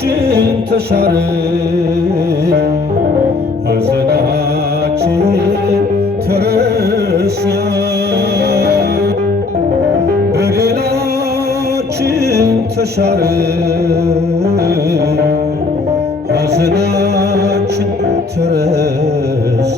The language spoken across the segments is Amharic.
ተሻረ ሐዘናችን ተረሳ በደላችን ተሻረ ሐዘናችን ተረሳ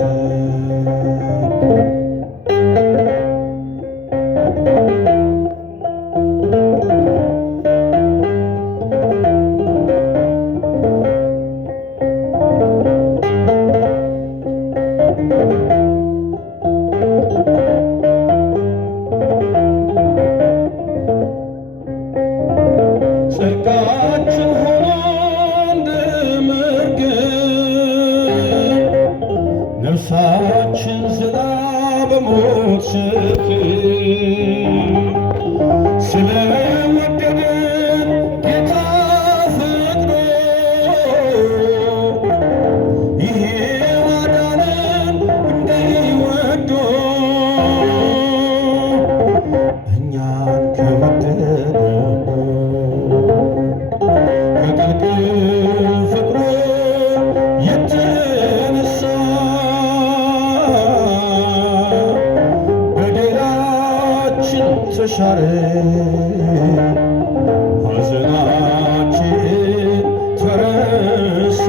ጽድቃችን ሆኖ እንደ መርገም ነፍሳችን ዝላ በሞት ሸክም ስለወደደን ጌታ ፈቅዶ ይሄ ማዳንን እንዳይወዶ እኛን ከወደደን ፍቅሩ የተነሳ በደላችን ተሻረ ሐዘናችን ተረሳ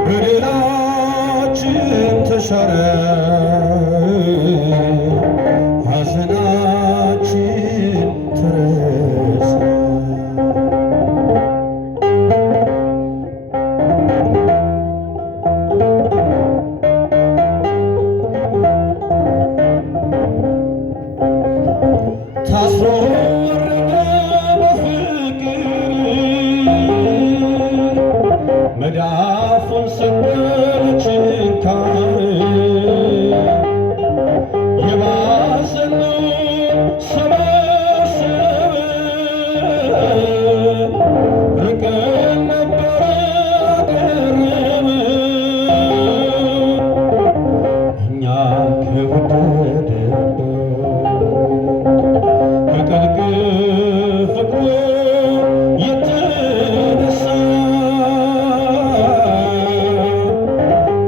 በደላችን ተሻረ ሐዘናችን ተረሳ ታስሮ ወረደ በፍቅር መዳፉን ሰበረ ችንካር የባሰነውን ሰበሰበ ርቀን ነበረ አቀረበ እኛን ከወደደበት ከጥልቅ ፍቅሩ የተነሳ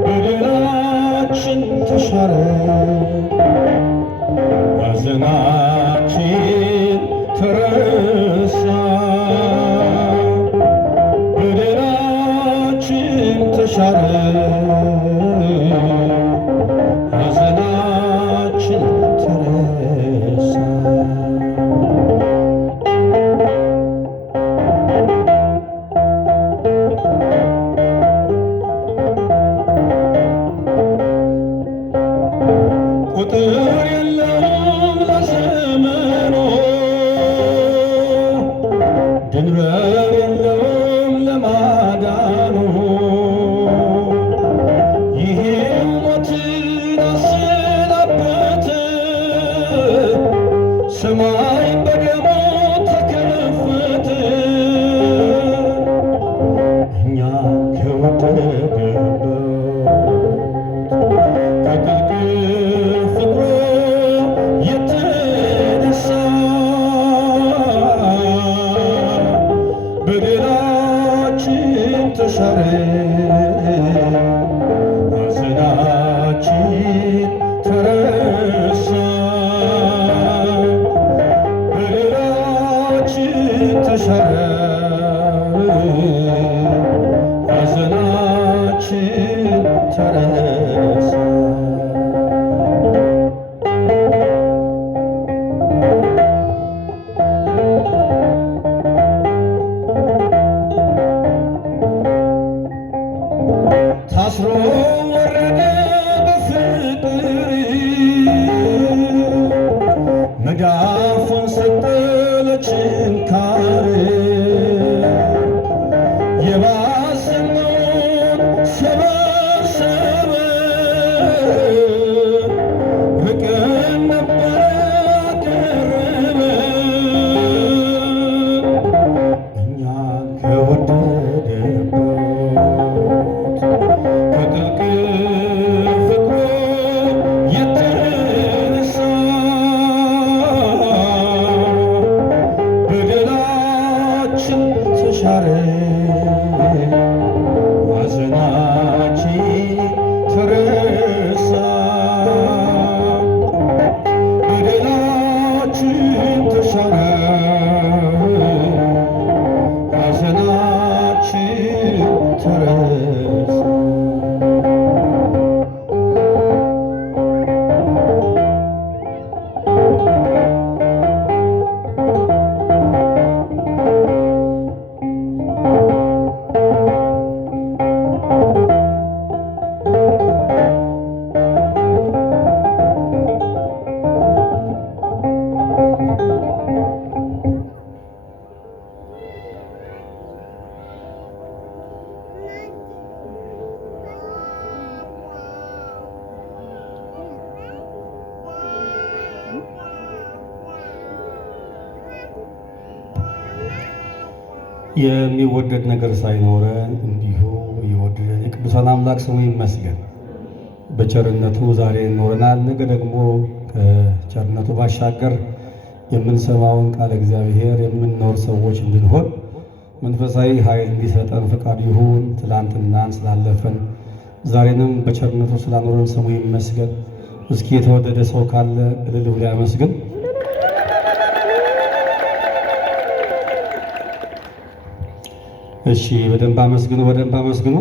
በደላችን ተሻረ ሐዘናችን ተረሳ በደላችን ተሻረ ሐዘናችን ተረሳ ቁጥር የለውም ለዘመኑ ድንበር የለውም ለማዳኑ ይሄ ሞትን አሰናበተ ሰማይ በደሙ ተከፈተ እኛ ከወደደበት ከጥልቅ ፍቅሩ የተነሳ በደላችን ተሻረ ሐዘናችን ተረሳ በደላችን ተሻረ ሐዘናችን ተረሳ ታስሮ ወረደ በፍቅር መዳፉን ሰጠ ለችንካር የባሰነውን ሰበሰበ ርቀን ነበረ አቀረበ እኛን ከወደደበት ከጥልቅ ፍቅሩ የተነሳ በደላችን የሚወደድ ነገር ሳይኖረን እንዲሁ የወደደን የቅዱሳን አምላክ ስሙ ይመስገን። በቸርነቱ ዛሬ ኖረናል። ነገ ደግሞ ከቸርነቱ ባሻገር የምንሰማውን ቃል እግዚአብሔር የምንኖር ሰዎች እንድንሆን መንፈሳዊ ኃይል እንዲሰጠን ፈቃዱ ይሁን። ትላንትናን ስላለፈን ዛሬንም በቸርነቱ ስላኖረን ስሙ ይመስገን። እስኪ የተወደደ ሰው ካለ እልል ብሎ ያመስግን። እሺ፣ በደንብ አመስግኑ፣ በደንብ አመስግኑ።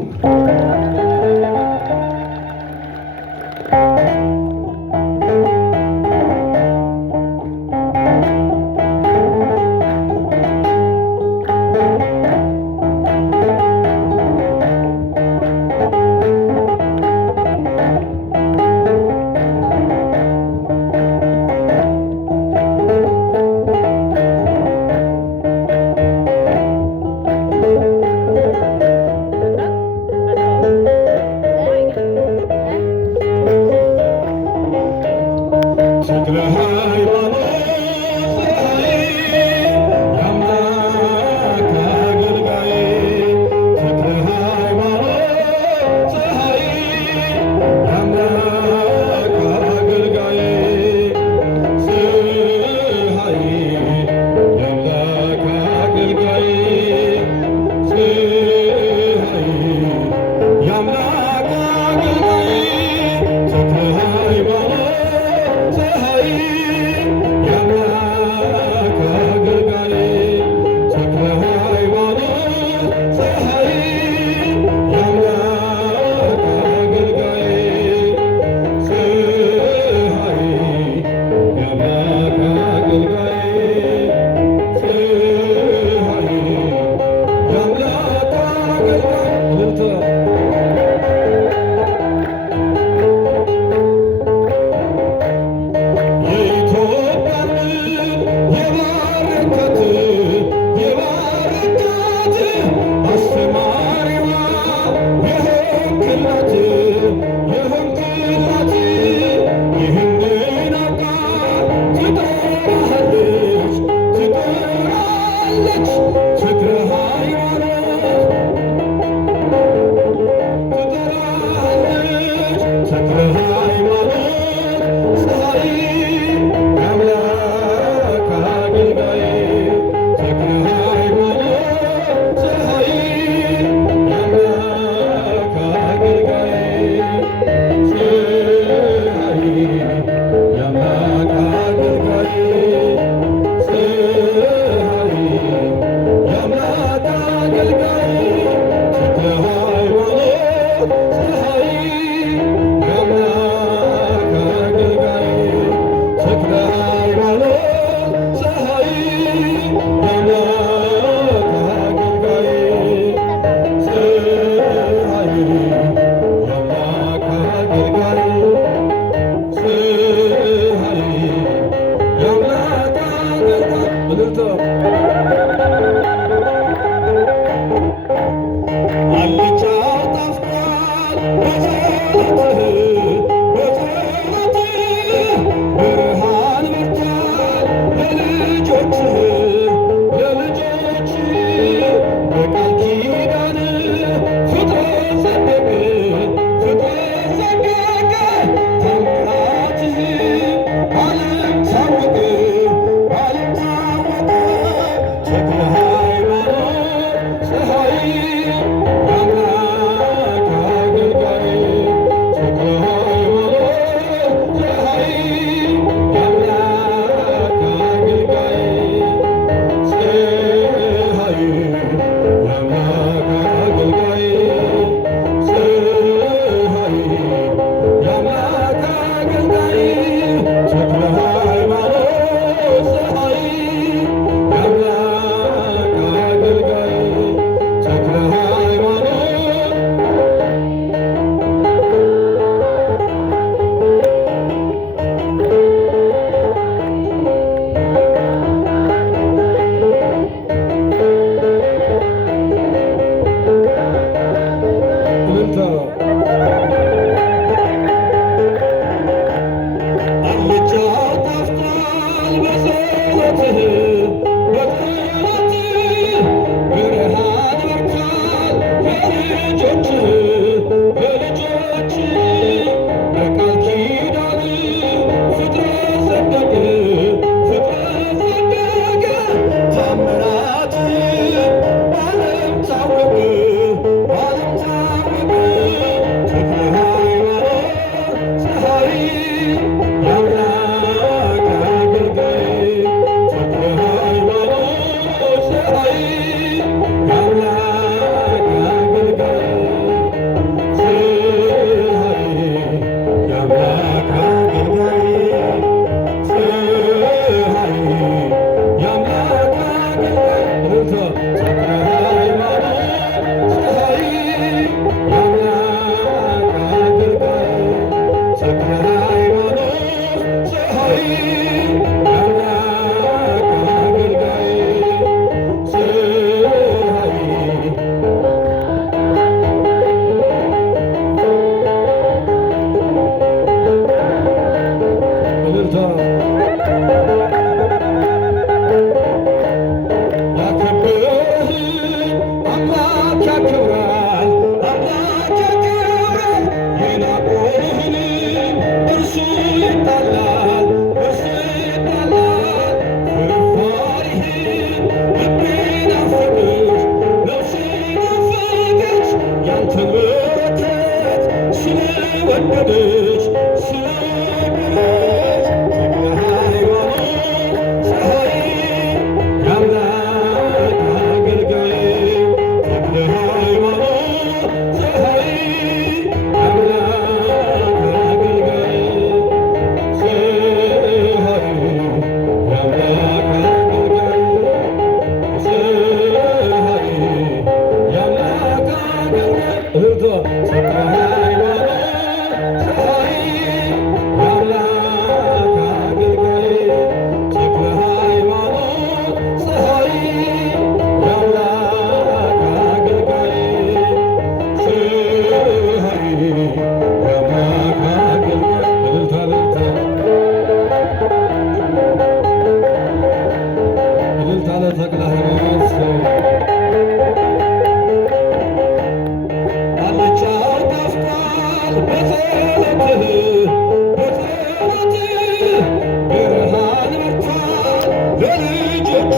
ለልጆች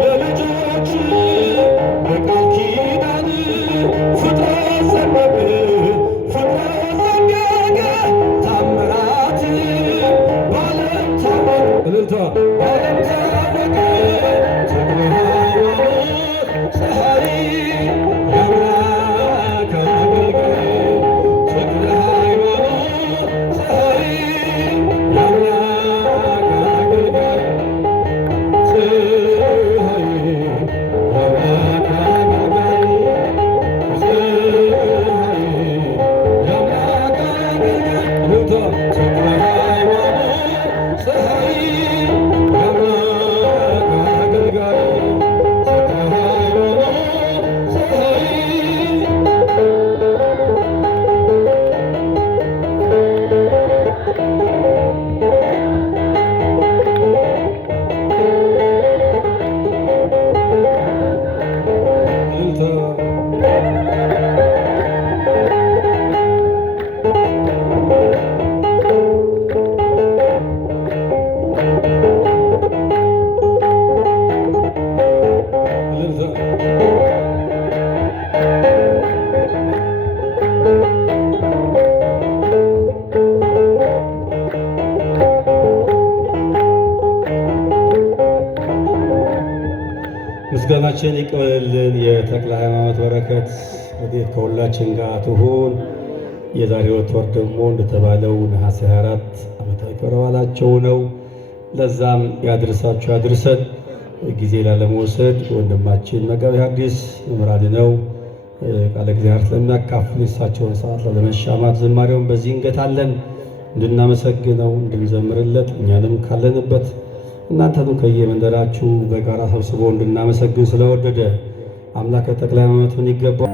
ለልጆች በቃል ኪዳን ፍጥረት ዘመረ ፍጥረት ዘገገ ታምራት ባለም ታወቀ እልልታ ባለም ታወቀ ተክለ ሃይማኖት ፀሐይ የአምላክ አገልጋይ ተክለ ሃይማኖት ፀሐይ የአምላክ አገልጋይ ምስጋናችን ይቀበልልን። የተክለ ሃይማኖት በረከት ረድኤት ከሁላችን ጋር ትሁን። የዛሬ ወር ደግሞ እንደተባለው ነሐሴ 24 ዓመታዊ ክብረ በዓላቸው ነው። ለዛም ያድርሳችሁ ያድርሰን። ጊዜ ላለመውሰድ ወንድማችን መጋቤ ሐዲስ መምህራን ነው ቃለ እግዚአብሔር ስለሚያካፍሉ የእሳቸውን ሰዓት ላለመሻማት ዝማሬውን በዚህ እንገታለን። እንድናመሰግነው እንድንዘምርለት እኛንም ካለንበት እናንተንም ከየመንደራችሁ በጋራ ሰብስቦ እንድናመሰግን ስለወደደ አምላከ ተክለ ሃይማኖትን ይገባል።